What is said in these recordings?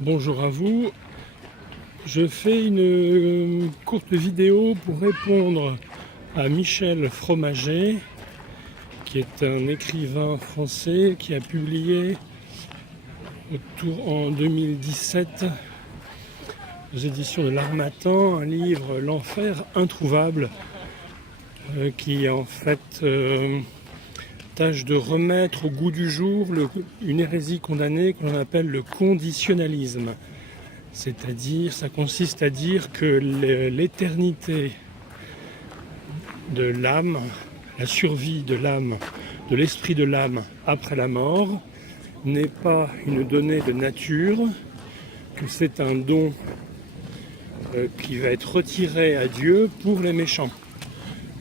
Bonjour à vous. Je fais une courte vidéo pour répondre à Michel Fromager, qui est un écrivain français qui a publié en 2017 aux éditions de l'Harmattan un livre, L'Enfer introuvable, qui en fait tâche de remettre au goût du jour une hérésie condamnée que l'on appelle le conditionnalisme. C'est-à-dire, ça consiste à dire que l'éternité de l'âme, la survie de l'âme, de l'esprit de l'âme après la mort, n'est pas une donnée de nature, que c'est un don qui va être retiré à Dieu pour les méchants.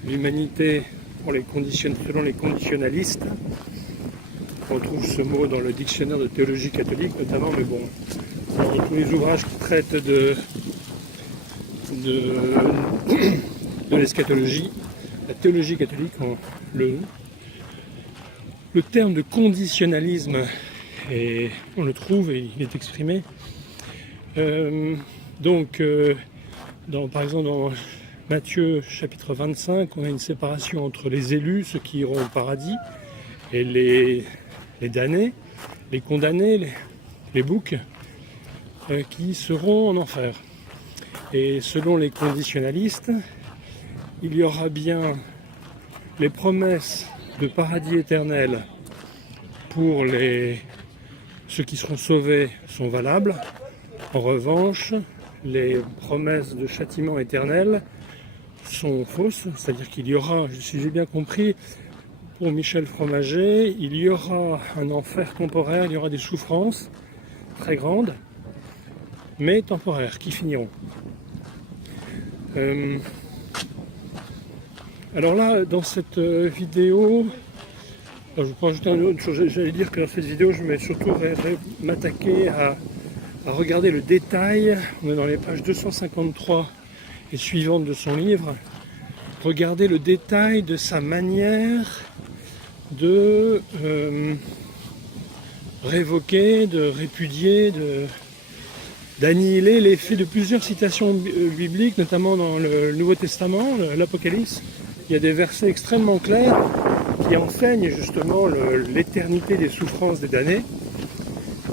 L'humanité, selon les conditionnalistes, on trouve ce mot dans le dictionnaire de théologie catholique notamment, mais bon, dans tous les ouvrages qui traitent de l'eschatologie, la théologie catholique, le terme de conditionnalisme, on le trouve et il est exprimé. Par exemple, dans Matthieu chapitre 25, on a une séparation entre les élus, ceux qui iront au paradis, et les damnés, les condamnés, les boucs, qui seront en enfer. Et selon les conditionnalistes, il y aura bien les promesses de paradis éternel pour ceux qui seront sauvés sont valables. En revanche, les promesses de châtiment éternel sont fausses, c'est-à-dire qu'il y aura, si j'ai bien compris, pour Michel Fromager, il y aura un enfer temporaire, il y aura des souffrances très grandes, mais temporaires, qui finiront. Alors là, dans cette vidéo, je peux rajouter une autre chose. J'allais dire que dans cette vidéo, je vais surtout m'attaquer à regarder le détail. On est dans les pages 253 et suivantes de son livre. Regarder le détail de sa manière de révoquer, de répudier, d'annihiler l'effet de plusieurs citations bibliques, notamment dans le Nouveau Testament, l'Apocalypse. Il y a des versets extrêmement clairs qui enseignent justement l'éternité des souffrances des damnés.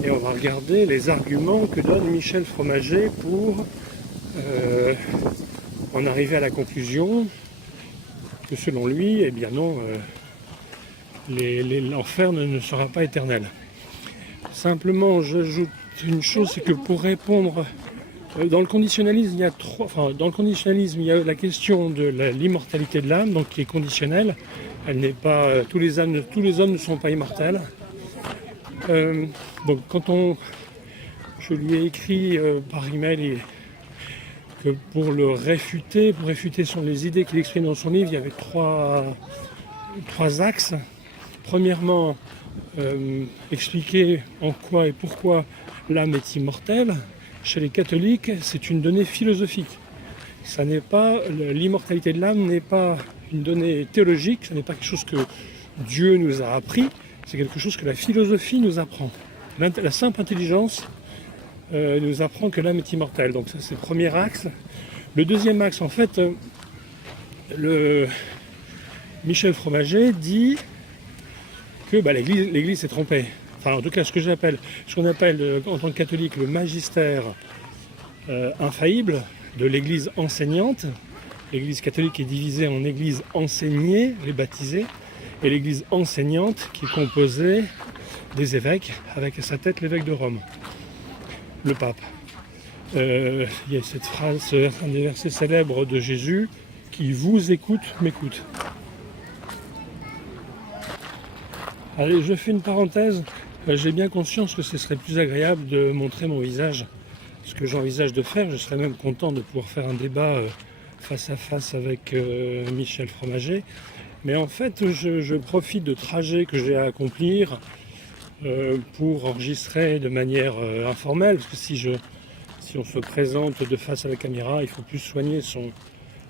Et on va regarder les arguments que donne Michel Fromager pour en arriver à la conclusion que selon lui, eh bien non, l'enfer ne sera pas éternel. Simplement, j'ajoute une chose, c'est que pour répondre dans le conditionnalisme, il y a la question de l'immortalité de l'âme, donc qui est conditionnelle. Elle n'est pas tous les hommes ne sont pas immortels. Donc je lui ai écrit par email que pour réfuter sur les idées qu'il exprime dans son livre, il y avait trois axes. Premièrement, expliquer en quoi et pourquoi l'âme est immortelle. Chez les catholiques, c'est une donnée philosophique. L'immortalité de l'âme n'est pas une donnée théologique, ce n'est pas quelque chose que Dieu nous a appris, c'est quelque chose que la philosophie nous apprend. La simple intelligence nous apprend que l'âme est immortelle. Donc ça, c'est le premier axe. Le deuxième axe, en fait, Michel Fromager dit que l'Église s'est trompée. Enfin, en tout cas, ce qu'on appelle en tant que catholique le magistère infaillible de l'Église enseignante. L'Église catholique est divisée en Église enseignée, les baptisés, et l'Église enseignante qui est composée des évêques, avec à sa tête l'évêque de Rome, le pape. Il y a cette phrase, un des versets célèbres de Jésus, qui vous écoute, m'écoute. Allez, je fais une parenthèse. J'ai bien conscience que ce serait plus agréable de montrer mon visage. Ce que j'envisage de faire, je serais même content de pouvoir faire un débat face à face avec Michel Fromager. Mais en fait, je profite de trajets que j'ai à accomplir pour enregistrer de manière informelle. Parce que si on se présente de face à la caméra, il faut plus soigner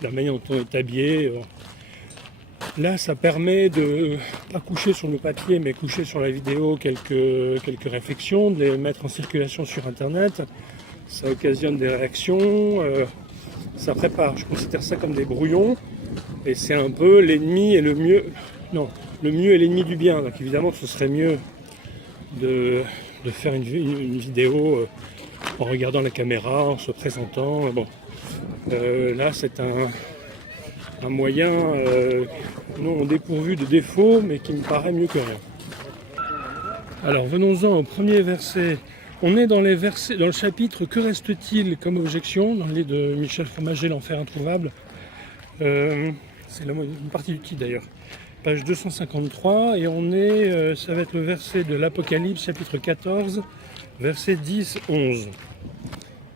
la manière dont on est habillé. Là, ça permet de pas coucher sur le papier, mais coucher sur la vidéo quelques réflexions, de les mettre en circulation sur Internet. Ça occasionne des réactions, ça prépare. Je considère ça comme des brouillons, et c'est un peu l'ennemi et le mieux. Non, le mieux est l'ennemi du bien. Donc évidemment, ce serait mieux de faire une vidéo en regardant la caméra, en se présentant. Bon, là, c'est un moyen non dépourvu de défauts, mais qui me paraît mieux que rien. Alors venons-en au premier verset. On est dans le chapitre Que reste-t-il comme objection, dans le livre de Michel Fromager, L'enfer introuvable. C'est une partie du titre d'ailleurs. Page 253, et ça va être le verset de l'Apocalypse, chapitre 14, versets 10-11.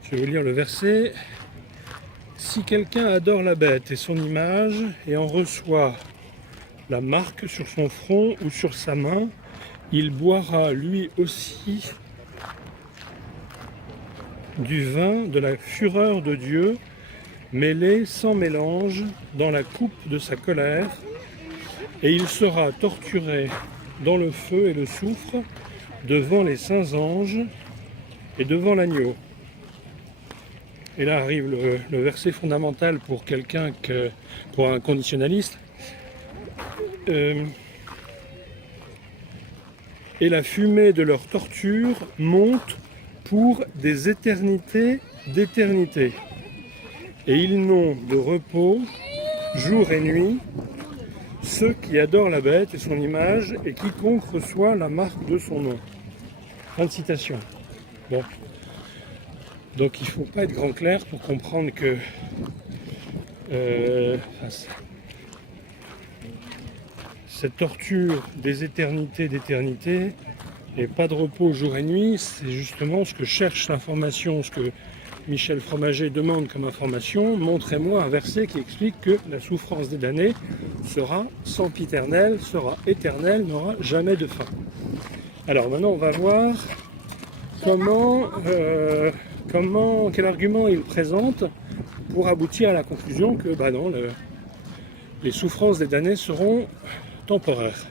Je vais vous lire le verset. Si quelqu'un adore la bête et son image et en reçoit la marque sur son front ou sur sa main, il boira lui aussi du vin de la fureur de Dieu, mêlé sans mélange dans la coupe de sa colère, et il sera torturé dans le feu et le soufre devant les saints anges et devant l'agneau. Et là arrive le verset fondamental pour pour un conditionnaliste. Et la fumée de leur torture monte pour des éternités d'éternité. Et ils n'ont de repos jour et nuit, ceux qui adorent la bête et son image, et quiconque reçoit la marque de son nom. Fin de citation. Bon. Donc il ne faut pas être grand clair pour comprendre que cette torture des éternités d'éternité et pas de repos jour et nuit, c'est justement ce que cherche l'information, ce que Michel Fromager demande comme information. Montrez-moi un verset qui explique que la souffrance des damnés sera sempiternelle, sera éternelle, n'aura jamais de fin. Alors maintenant on va voir quel argument il présente pour aboutir à la conclusion que les souffrances des damnés seront temporaires.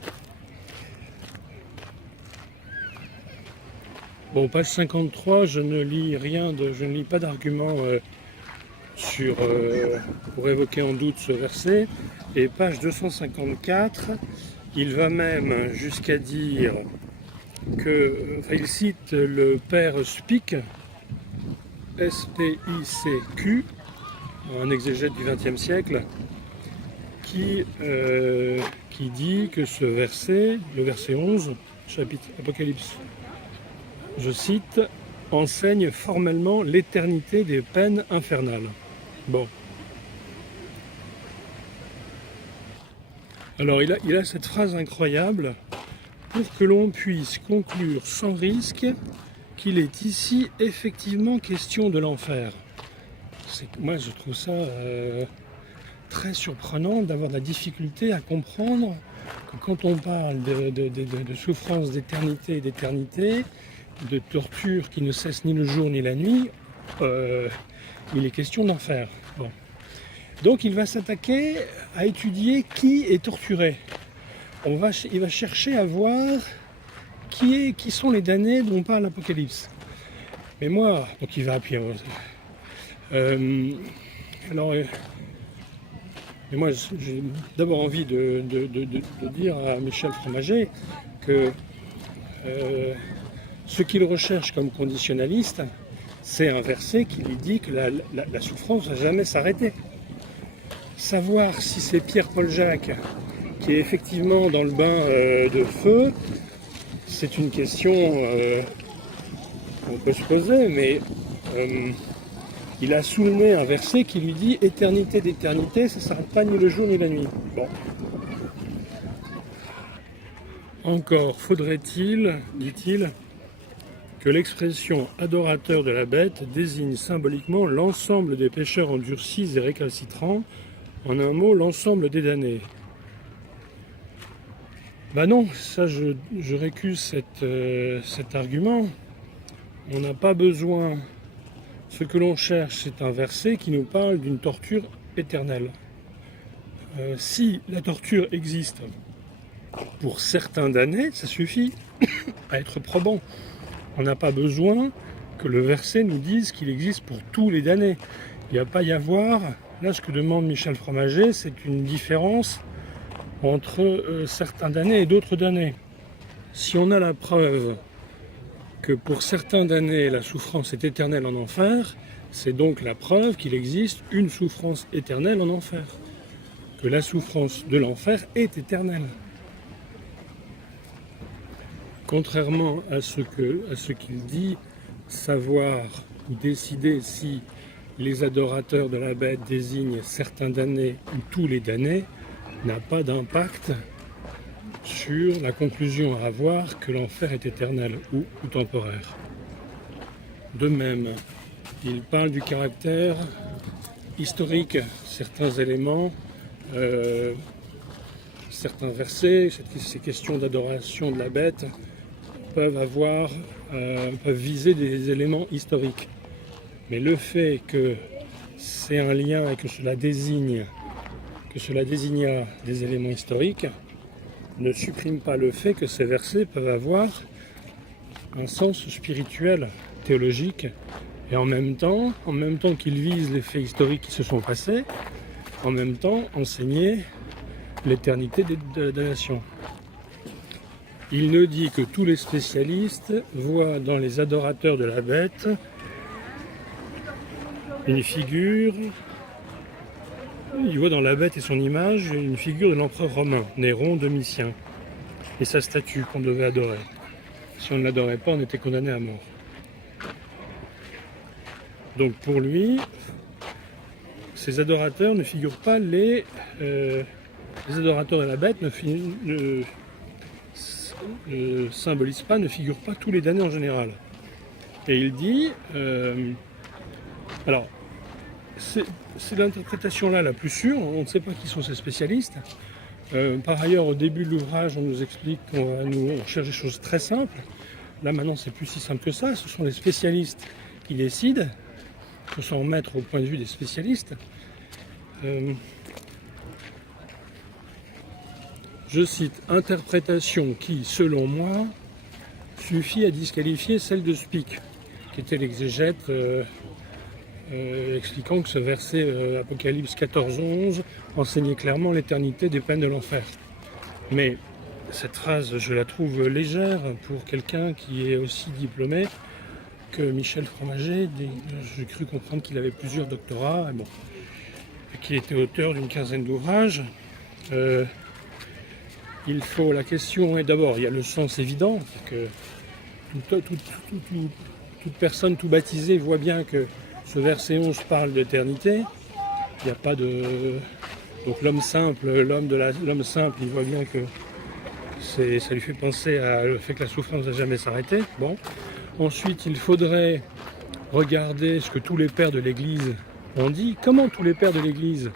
Bon, page 53, je ne lis pas d'argument pour évoquer en doute ce verset. Et page 254, il va même jusqu'à dire il cite le père Spic, S-P-I-C-Q, un exégète du XXe siècle, qui dit que ce verset, le verset 11, chapitre Apocalypse, je cite, enseigne formellement l'éternité des peines infernales. Bon. Alors il a cette phrase incroyable, pour que l'on puisse conclure sans risque qu'il est ici effectivement question de l'enfer. Moi je trouve ça très surprenant d'avoir de la difficulté à comprendre que quand on parle de souffrance d'éternité et d'éternité, de torture qui ne cesse ni le jour ni la nuit, il est question d'enfer. Bon. Donc il va s'attaquer à étudier qui est torturé. Il va chercher à voir qui sont les damnés dont parle l'Apocalypse. Mais moi, donc il va appuyer. Mais moi j'ai d'abord envie de dire à Michel Fromager que ce qu'il recherche comme conditionnaliste, c'est un verset qui lui dit que la souffrance ne va jamais s'arrêter. Savoir si c'est Pierre-Paul Jacques qui est effectivement dans le bain de feu, c'est une question qu'on peut se poser, mais il a sous le nez un verset qui lui dit « Éternité d'éternité, ça ne s'arrête pas ni le jour ni la nuit ». Bon. Encore faudrait-il, dit-il, que l'expression « adorateur de la bête » désigne symboliquement l'ensemble des pécheurs endurcis et récalcitrants, en un mot, l'ensemble des damnés. Non, ça je récuse cet argument. On n'a pas besoin. Ce que l'on cherche, c'est un verset qui nous parle d'une torture éternelle. si la torture existe pour certains damnés, ça suffit à être probant. On n'a pas besoin que le verset nous dise qu'il existe pour tous les damnés. Il n'y a pas à y avoir, là ce que demande Michel Fromager, c'est une différence entre certains damnés et d'autres damnés. Si on a la preuve que pour certains damnés la souffrance est éternelle en enfer, c'est donc la preuve qu'il existe une souffrance éternelle en enfer. Que la souffrance de l'enfer est éternelle. Contrairement à ce qu'il dit, savoir ou décider si les adorateurs de la bête désignent certains damnés ou tous les damnés n'a pas d'impact sur la conclusion à avoir que l'enfer est éternel ou temporaire. De même, il parle du caractère historique, certains éléments, certains versets, ces questions d'adoration de la bête peuvent viser des éléments historiques. Mais le fait que c'est un lien et que cela désigna des éléments historiques ne supprime pas le fait que ces versets peuvent avoir un sens spirituel, théologique, et en même temps qu'ils visent les faits historiques qui se sont passés, en même temps enseigner l'éternité de la nation. Il nous dit que tous les spécialistes voient dans les adorateurs de la bête une figure, il voit dans la bête et son image une figure de l'empereur romain, Néron, Domitien, et sa statue qu'on devait adorer. Si on ne l'adorait pas, on était condamné à mort. Donc pour lui, ces adorateurs ne figurent pas les adorateurs de la bête ne symbolisent pas, ne figurent pas tous les damnés en général. Et il dit, alors c'est l'interprétation-là la plus sûre, on ne sait pas qui sont ces spécialistes. Par ailleurs, au début de l'ouvrage, on nous explique on cherche des choses très simples. Là maintenant, c'est plus si simple que ça, ce sont les spécialistes qui décident, il faut s'en remettre au point de vue des spécialistes. Je cite, interprétation qui, selon moi, suffit à disqualifier celle de Spik, qui était l'exégète expliquant que ce verset Apocalypse 14-11 enseignait clairement l'éternité des peines de l'enfer. Mais cette phrase, je la trouve légère pour quelqu'un qui est aussi diplômé que Michel Fromager. J'ai cru comprendre qu'il avait plusieurs doctorats, et qu'il était auteur d'une quinzaine d'ouvrages. La question est d'abord, il y a le sens évident, que toute personne, tout baptisé voit bien que ce verset 11 parle d'éternité. Il n'y a pas de... Donc l'homme simple, il voit bien que ça lui fait penser au fait que la souffrance ne va jamais s'arrêter. Bon. Ensuite, il faudrait regarder ce que tous les pères de l'Église ont dit. Comment tous les pères de l'Église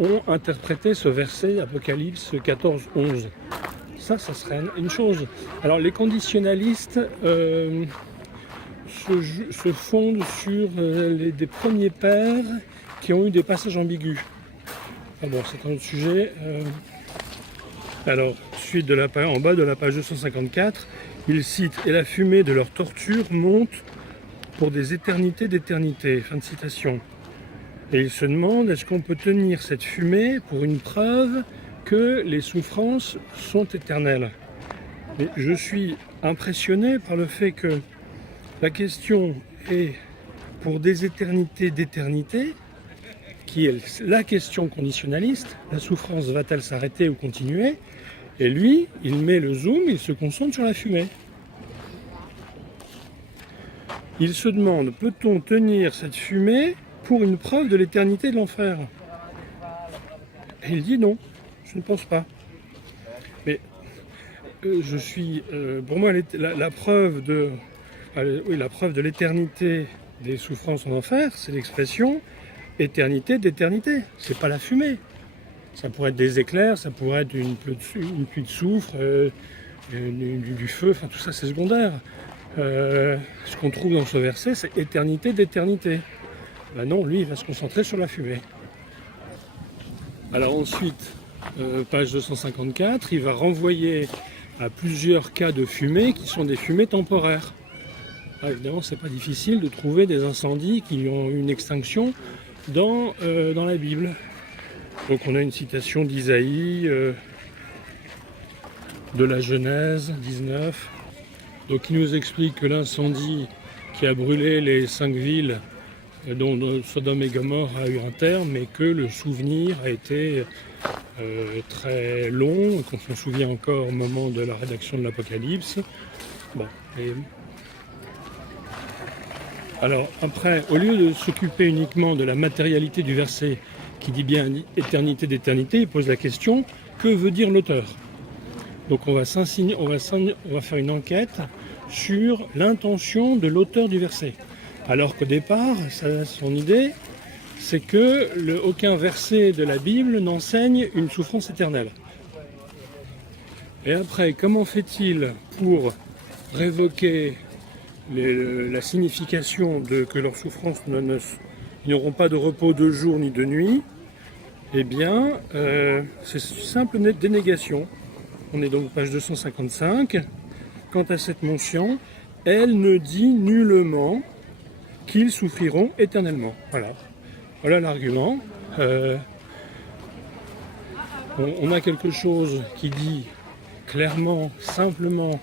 ont interprété ce verset Apocalypse 14-11. Ça serait une chose. Alors les conditionnalistes se fondent sur des premiers pères qui ont eu des passages ambigus. Ah bon, c'est un autre sujet. Alors, suite en bas de la page 254, ils citent « Et la fumée de leur torture monte pour des éternités d'éternité ». Fin de citation. Et ils se demandent, est-ce qu'on peut tenir cette fumée pour une preuve que les souffrances sont éternelles? Et je suis impressionné par le fait que la question est pour des éternités d'éternité, qui est la question conditionnaliste, la souffrance va-t-elle s'arrêter ou continuer? Et lui, il met le zoom, il se concentre sur la fumée. Il se demande, peut-on tenir cette fumée pour une preuve de l'éternité de l'enfer? Et il dit non, je ne pense pas. Mais pour moi, la preuve de l'éternité des souffrances en enfer, c'est l'expression éternité d'éternité. C'est pas la fumée. Ça pourrait être des éclairs, ça pourrait être une pluie de soufre, du feu, enfin tout ça c'est secondaire. Ce qu'on trouve dans ce verset, c'est éternité d'éternité. Ben non, lui il va se concentrer sur la fumée. Alors ensuite, page 254, il va renvoyer à plusieurs cas de fumée qui sont des fumées temporaires. Ah, évidemment, c'est pas difficile de trouver des incendies qui ont une extinction dans la Bible. Donc on a une citation d'Isaïe, de la Genèse 19. Donc il nous explique que l'incendie qui a brûlé les 5 villes dont Sodome et Gomorrhe a eu un terme, mais que le souvenir a été très long, qu'on s'en souvient encore au moment de la rédaction de l'Apocalypse. Bon, alors après, au lieu de s'occuper uniquement de la matérialité du verset qui dit bien éternité d'éternité, il pose la question, que veut dire l'auteur? Donc on va faire une enquête sur l'intention de l'auteur du verset. Alors qu'au départ, son idée, c'est que aucun verset de la Bible n'enseigne une souffrance éternelle. Et après, comment fait-il pour révoquer la signification de que leurs souffrances n'auront pas de repos de jour ni de nuit? Eh bien, c'est simple dénégation. On est donc page 255. Quant à cette mention, elle ne dit nullement qu'ils souffriront éternellement. Voilà l'argument. On a quelque chose qui dit clairement, simplement,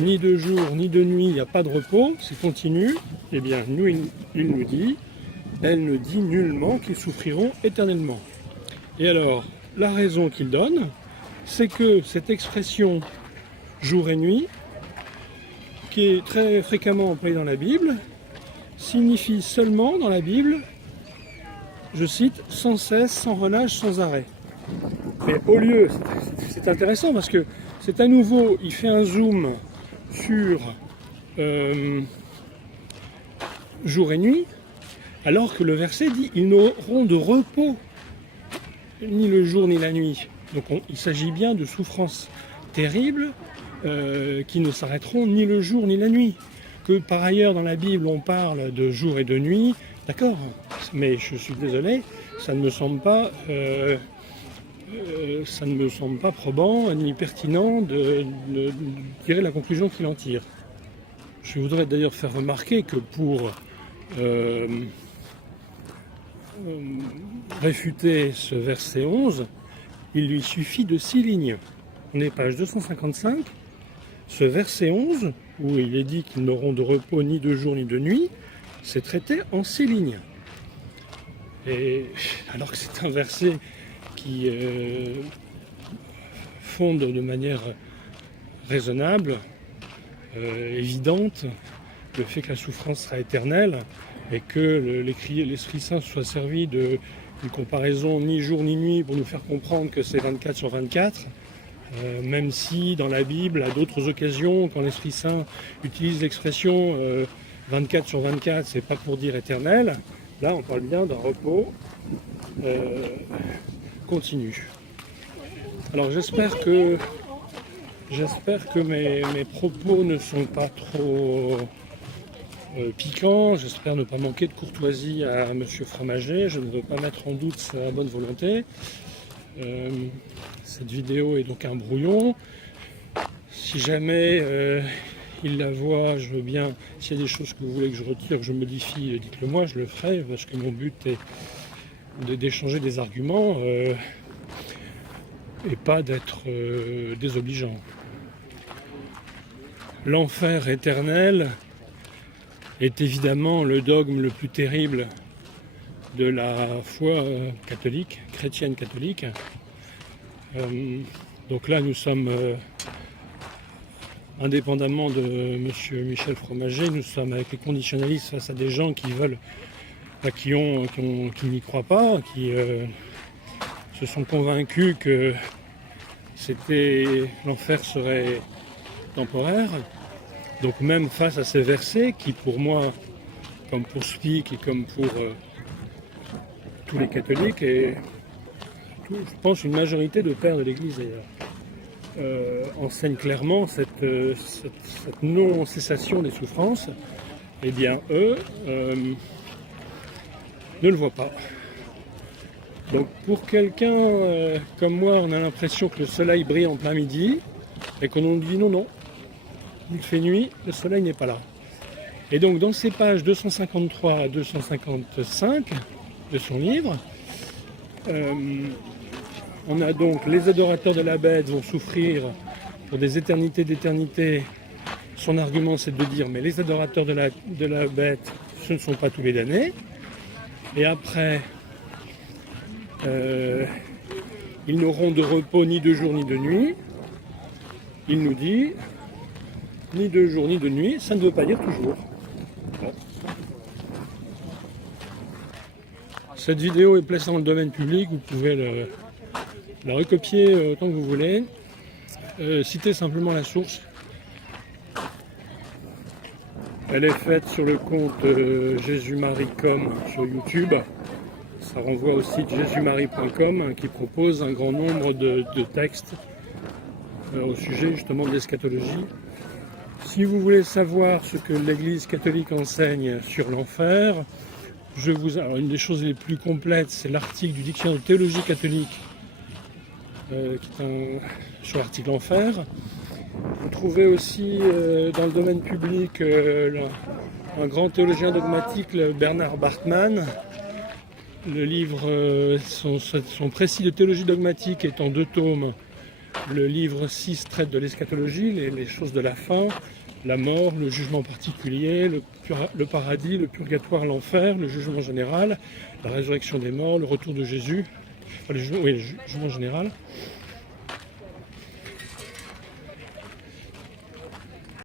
ni de jour, ni de nuit, il n'y a pas de repos, c'est continu. Eh bien, il nous dit, elle ne dit nullement qu'ils souffriront éternellement. Et alors, la raison qu'il donne, c'est que cette expression jour et nuit, qui est très fréquemment employée dans la Bible, signifie seulement dans la Bible, je cite, sans cesse, sans relâche, sans arrêt. Mais au lieu, c'est intéressant parce que c'est à nouveau, il fait un zoom sur jour et nuit, alors que le verset dit ils n'auront de repos ni le jour ni la nuit. Donc il s'agit bien de souffrances terribles qui ne s'arrêteront ni le jour ni la nuit. Que par ailleurs dans la Bible on parle de jour et de nuit, d'accord, mais je suis désolé, ça ne me semble pas probant ni pertinent de tirer la conclusion qu'il en tire. Je voudrais d'ailleurs faire remarquer que pour réfuter ce verset 11, il lui suffit de 6 lignes. On est page 255. Ce verset 11, où il est dit qu'ils n'auront de repos ni de jour ni de nuit, c'est traité en 6 lignes. Et alors que c'est un verset qui fonde de manière raisonnable, évidente, le fait que la souffrance sera éternelle et que l'Esprit Saint soit servi d'une comparaison ni jour ni nuit pour nous faire comprendre que c'est 24 sur 24, même si dans la Bible, à d'autres occasions, quand l'Esprit Saint utilise l'expression 24 sur 24, c'est pas pour dire éternel, là on parle bien d'un repos continu. Alors j'espère que mes propos ne sont pas trop piquants, j'espère ne pas manquer de courtoisie à M. Fromager, je ne veux pas mettre en doute sa bonne volonté. Cette vidéo est donc un brouillon. Si jamais il la voit, je veux bien, s'il y a des choses que vous voulez que je retire, que je modifie, dites-le moi, je le ferai, parce que mon but est d'échanger des arguments et pas d'être désobligeant. L'enfer éternel est évidemment le dogme le plus terrible de la foi catholique, chrétienne catholique. Donc là, nous sommes, indépendamment de M. Michel Fromager, nous sommes avec les conditionnalistes face à des gens qui veulent, qui n'y croient pas, qui se sont convaincus que l'enfer serait temporaire. Donc même face à ces versets qui pour moi, comme pour Spik et comme pour tous les catholiques, et je pense une majorité de pères de l'Église d'ailleurs, enseignent clairement cette non-cessation des souffrances, eh bien eux ne le voient pas. Donc pour quelqu'un comme moi, on a l'impression que le soleil brille en plein midi et qu'on nous dit non, non, il fait nuit, le soleil n'est pas là. Et donc dans ces pages 253 à 255 de son livre, on a donc les adorateurs de la bête vont souffrir pour des éternités d'éternité. Son argument c'est de dire mais les adorateurs de la bête ce ne sont pas tous les damnés. Et après ils n'auront de repos ni de jour ni de nuit. Il nous dit ni de jour ni de nuit, ça ne veut pas dire toujours. Bon. Cette vidéo est placée dans le domaine public, vous pouvez la recopier autant que vous voulez. Citez simplement la source. Elle est faite sur le compte Jésus-Marie.com sur YouTube. Ça renvoie au site jésusmarie.com qui propose un grand nombre de textes au sujet justement de l'eschatologie. Si vous voulez savoir ce que l'Église catholique enseigne sur l'enfer, alors une des choses les plus complètes, c'est l'article du dictionnaire de théologie catholique sur l'article enfer. Vous trouvez aussi dans le domaine public un grand théologien dogmatique, Bernard Bartmann. Le livre, son précis de théologie dogmatique est en 2 tomes. Le livre 6 traite de l'eschatologie, les choses de la fin, la mort, le jugement particulier, le paradis, le purgatoire, l'enfer, le jugement général, la résurrection des morts, le retour de Jésus, le jugement général.